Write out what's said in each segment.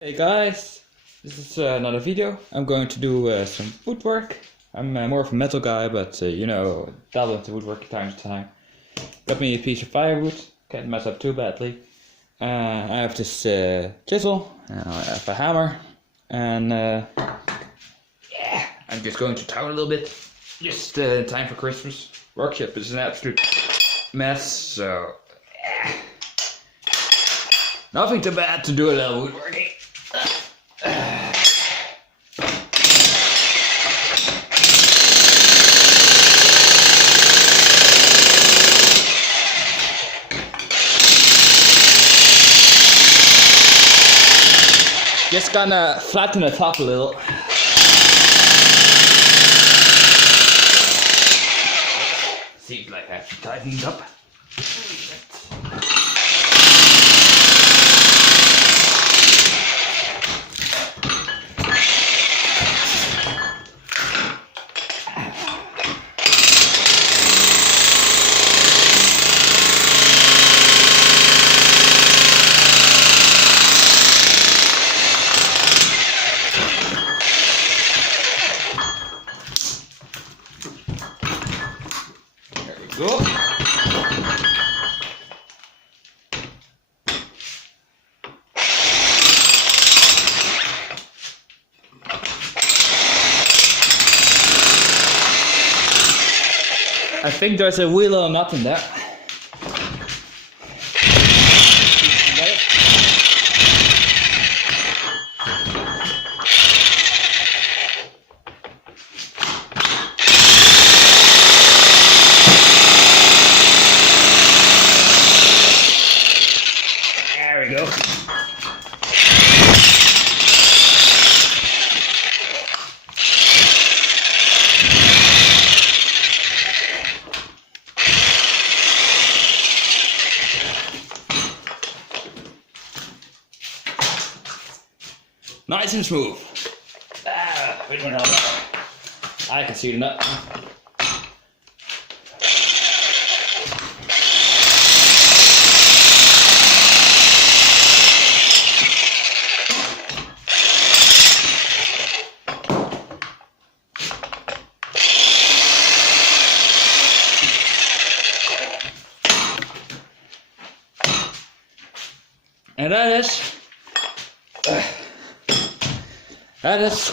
Hey guys, this is another video. I'm going to do some woodwork. I'm more of a metal guy, but you know, dabble into woodwork time to time. Got me a piece of firewood, can't mess up too badly. I have this chisel, I have a hammer, and yeah, I'm just going to town a little bit. Just in time for Christmas. Workshop is an absolute mess, so yeah. Nothing too bad to do a little woodworking. Just gonna flatten the top a little. Seems like I have to tighten it up. Go. I think there's a wheel or nut in there. There we go. Nice and smooth. Wait a minute. I can see the nut. And that is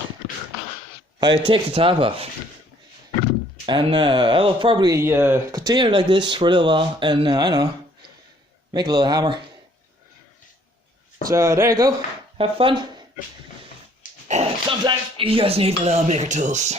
how you take the top off. And I will probably continue like this for a little while, and I know, make a little hammer. So there you go, have fun. Sometimes you just need a little bigger tools.